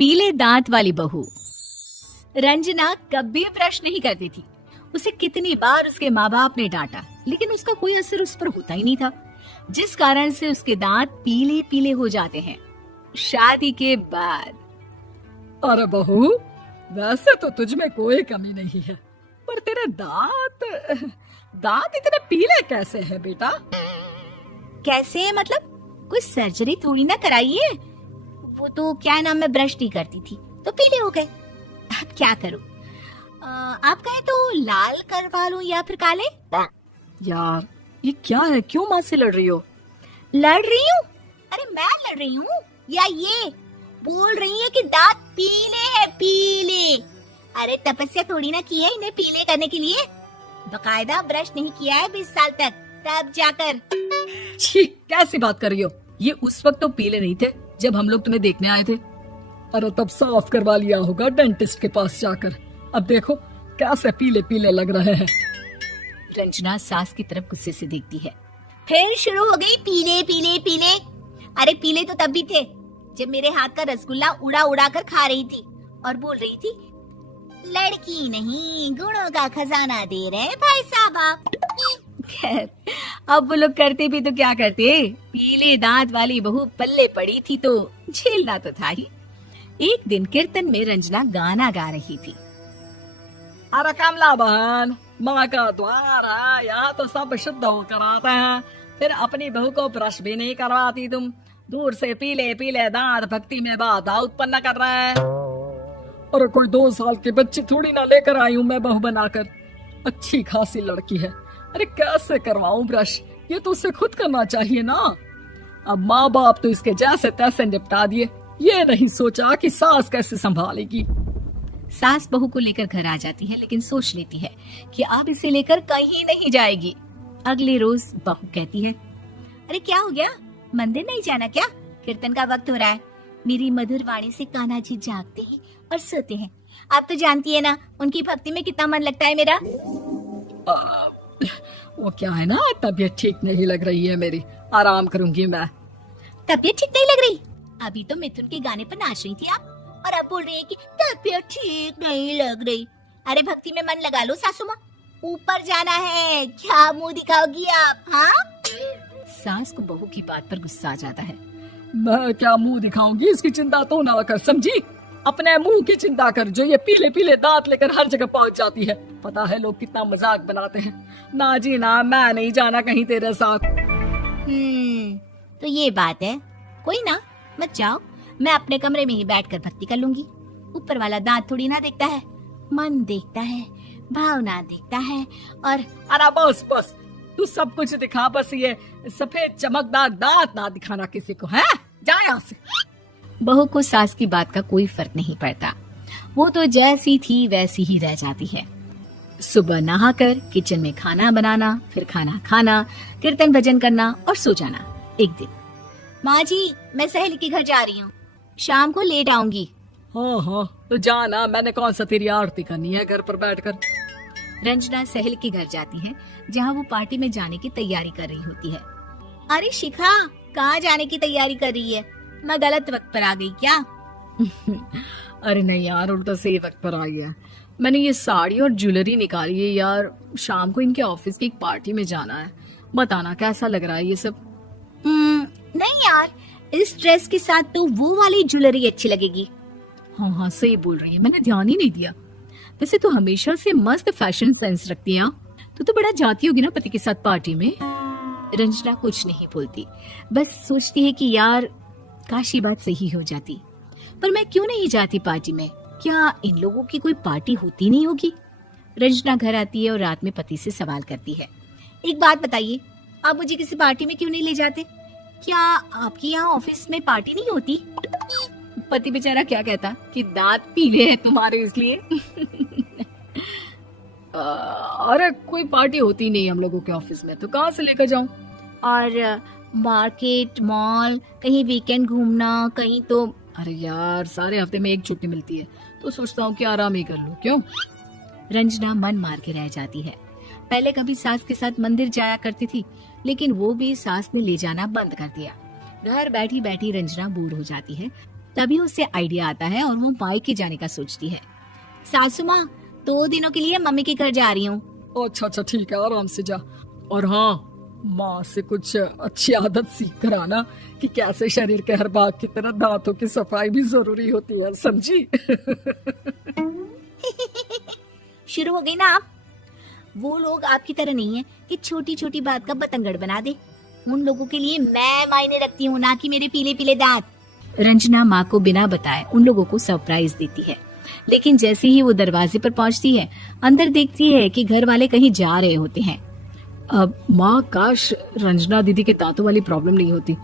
पीले दांत वाली बहू। रंजना कभी ब्रश नहीं करती थी। उसे कितनी बार उसके माँ बाप ने डांटा, लेकिन उसका कोई असर उस पर होता ही नहीं था, जिस कारण से उसके दांत पीले पीले हो जाते हैं। शादी के बाद। अरे बहू, वैसे तो तुझ में कोई कमी नहीं है, पर तेरे दांत इतने पीले कैसे हैं बेटा? कैसे मतलब? कोई सर्जरी थोड़ी ना कराई है। वो तो क्या नाम, मैं ब्रश नहीं करती थी तो पीले हो गए। अब क्या करूं? आप कहें तो लाल करवा लूं या फिर काले? यार ये क्या है, क्यों माँ से लड़ रही हो? लड़ रही हूँ? अरे मैं लड़ रही हूँ या ये बोल रही है कि दांत पीले हैं, पीले। अरे तपस्या थोड़ी ना की है इन्हें पीले करने के लिए। बकायदा ब्रश नहीं किया है 20 साल तक, तब जाकर। छी, कैसी बात कर रही हो? ये उस वक्त तो पीले नहीं थे जब हम लोग तुम्हें देखने आए थे। अरे तब साफ करवा लिया होगा डेंटिस्ट के पास जाकर। अब देखो कैसे पीले पीले लग रहे हैं। रंजना सास की तरफ गुस्से से देखती है। फिर शुरू हो गई पीले पीले पीले। अरे पीले तो तब भी थे जब मेरे हाथ का रसगुल्ला उड़ा उड़ा कर खा रही थी और बोल रही थी, लड़की नहीं गुणों का खजाना दे रहे भाई साहब आप। खैर, अब वो लोग करते भी तो क्या करते, पीले दांत वाली बहू पल्ले पड़ी थी तो झेलना तो था ही। एक दिन कीर्तन में रंजना गाना गा रही थी। अरे कमला बहन, माँ का द्वार है, यहाँ तो सब शुद्ध होकर आते हैं, फिर अपनी बहू को ब्रश भी नहीं करवाती तुम। दूर से पीले पीले दांत भक्ति में बाधा उत्पन्न कर रहे हैं। अरे कोई 2 साल के बच्चे थोड़ी ना लेकर आई हूँ मैं बहू बनाकर। अच्छी खासी लड़की है, अरे कैसे करवाऊं ब्रश? ये तो उसे खुद करना चाहिए ना। अब माँ बाप तो इसके जैसे तैसे निपटा दिए, ये नहीं सोचा कि सास कैसे संभालेगी। सास बहू को लेकर घर आ जाती है, लेकिन सोच लेती है कि अब इसे लेकर कहीं नहीं जाएगी। अगले रोज बहू कहती है, अरे क्या हो गया, मंदिर नहीं जाना क्या? कीर्तन का वक्त हो रहा है। मेरी मधुर वाणी से कान्हा जी जागते हैं और सोते हैं। आप तो जानती है ना उनकी भक्ति में कितना मन लगता है मेरा। वो क्या है ना, तबीयत ठीक नहीं लग रही है मेरी, आराम करूंगी मैं। तबीयत ठीक नहीं लग रही? अभी तो मिथुन के गाने पर नाच रही थी आप, और अब बोल रही है कि तबीयत ठीक नहीं लग रही। अरे भक्ति में मन लगा लो सासू माँ, ऊपर जाना है, क्या मुंह दिखाओगी आप? हाँ? सास को बहू की बात पर गुस्सा आ जाता है। मैं क्या मुंह दिखाऊंगी, इसकी चिंता तो ना कर, समझी? अपने मुंह की चिंता कर, जो ये पीले पीले दांत लेकर हर जगह पहुंच जाती है। पता है लोग कितना मजाक बनाते हैं। ना जी ना, मैं नहीं जाना कहीं तेरे साथ। तो ये बात है, कोई ना, मत जाओ, मैं अपने कमरे में ही बैठकर भक्ति कर लूंगी। ऊपर वाला दांत थोड़ी ना देखता है, मन देखता है, भावना देखता है। और अरे बस बस, तू सब कुछ दिखा, बस ये सफेद चमकदार दांत ना दिखाना किसी को, है? जा यहाँ से। बहू को सास की बात का कोई फर्क नहीं पड़ता, वो तो जैसी थी वैसी ही रह जाती है। सुबह नहाकर किचन में खाना बनाना, फिर खाना खाना, कीर्तन भजन करना और सो जाना। एक दिन, माँ जी मैं सहेली के घर जा रही हूँ, शाम को लेट आऊंगी। हाँ हाँ तो जाना, मैंने कौन सा तेरी आरती करनी है घर पर बैठकर। रंजना सहेली के घर जाती है, जहाँ वो पार्टी में जाने की तैयारी कर रही होती है। अरे शिखा, कहाँ जाने की तैयारी कर रही है? मैं गलत वक्त पर आ गई क्या? अरे नहीं यार, उल्टा सही वक्त पर आ गया। मैंने ये साड़ी और ज्वेलरी निकाली है यार, शाम को इनके ऑफिस की एक पार्टी में जाना है। बताना कैसा लग रहा है ये सब? नहीं यार, इस ड्रेस के साथ तो वो वाली ज्वेलरी अच्छी लगेगी। हाँ हाँ सही बोल रही है, मैंने ध्यान ही नहीं दिया। वैसे तो हमेशा से मस्त फैशन सेंस रखती है। तो बड़ा जाती होगी ना पति के साथ पार्टी में। रंजना कुछ नहीं बोलती, बस सोचती है कि यार काश ये बात सही हो जाती, पर मैं क्यों नहीं जाती पार्टी में? क्या इन लोगों की कोई पार्टी होती नहीं होगी? रंजना घर आती है और रात में पति से सवाल करती है, एक बात बताइए, आप मुझे किसी पार्टी में क्यों नहीं ले जाते? क्या आपके यहाँ ऑफिस में पार्टी नहीं होती? पति बेचारा क्या कहता कि दांत पीले हैं तुम्हारे इसलिए। अरे कोई पार्टी होती नहीं हम लोगों के ऑफिस में, तो कहाँ से लेकर जाऊं? और मार्केट, मॉल, कहीं वीकेंड घूमना, कहीं तो। अरे यार सारे हफ्ते में एक छुट्टी मिलती है, तो सोचता हूँ कि आराम ही कर लूं। क्यों? रंजना मन मार के रह जाती है। पहले कभी सास के साथ मंदिर जाया करती थी, लेकिन वो भी सास ने ले जाना बंद कर दिया। घर बैठी बैठी रंजना बोर हो जाती है, तभी उसे आइडिया आता है और वो मायके जाने का सोचती है। सासू माँ, 2 दिनों के लिए मम्मी के घर जा रही हूँ। अच्छा अच्छा ठीक है, आराम से जा। और हाँ, माँ से कुछ अच्छी आदत सीख कर आना कि कैसे शरीर के हर भाग की तरह दांतों की सफाई भी जरूरी होती है, समझी? शुरू हो गई ना आप। वो लोग आपकी तरह नहीं है कि छोटी छोटी बात का बतंगड़ बना दे। उन लोगों के लिए मैं मायने रखती हूँ, ना कि मेरे पीले पीले दांत। रंजना माँ को बिना बताए उन लोगों को सरप्राइज देती है, लेकिन जैसे ही वो दरवाजे पर पहुंचती है, अंदर देखती है कि घर वाले कहीं जा रहे होते हैं। अब माँ, काश रंजना दीदी के दांतों वाली प्रॉब्लम नहीं होती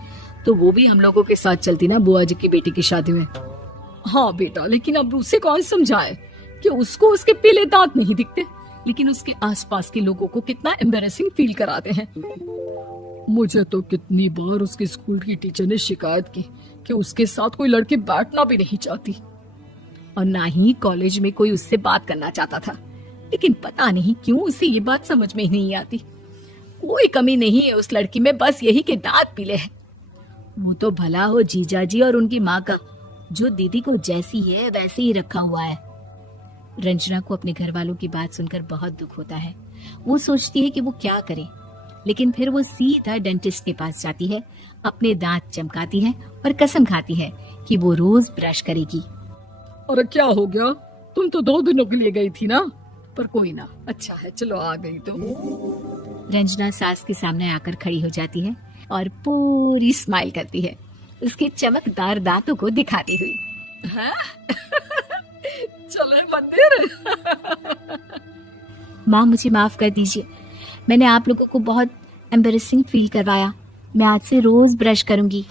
तो वो भी हम लोगों के साथ चलती ना बुआ जी की बेटी की शादी में। हाँ बेटा, लेकिन अब उसे कौन समझाए कि उसको उसके पीले दांत नहीं दिखते, लेकिन उसके आसपास के लोगों को कितना एम्बैरेसिंग फील कराते हैं। मुझे तो कितनी बार उसके स्कूल की टीचर ने शिकायत की कि उसके साथ कोई लड़की बैठना भी नहीं चाहती, और ना ही कॉलेज में कोई उससे बात करना चाहता था। लेकिन पता नहीं क्यों उसे ये बात समझ में ही नहीं आती। कोई कमी नहीं है उस लड़की में, बस यही कि दांत पीले हैं। वो तो भला हो जीजा जी और उनकी माँ का, जो दीदी को जैसी है वैसे ही रखा हुआ है। रंजना को अपने घर वालों की बात सुनकर बहुत दुख होता है। वो सोचती है कि वो क्या करे, लेकिन फिर वो सीधा डेंटिस्ट के पास जाती है, अपने दांत चमकाती है और कसम खाती है कि वो रोज ब्रश करेगी। अरे क्या हो गया? तुम तो 2 दिनों के लिए गई थी ना, पर कोई ना, अच्छा है, चलो आ गई तो। रंजना सास के सामने आकर खड़ी हो जाती है और पूरी स्माइल करती है, उसके चमकदार दांतों को दिखाती हुई। हैं? चले मंदिर। माँ, मुझे माफ कर दीजिए, मैंने आप लोगों को बहुत एम्बैरेसिंग फील करवाया। मैं आज से रोज ब्रश करूंगी।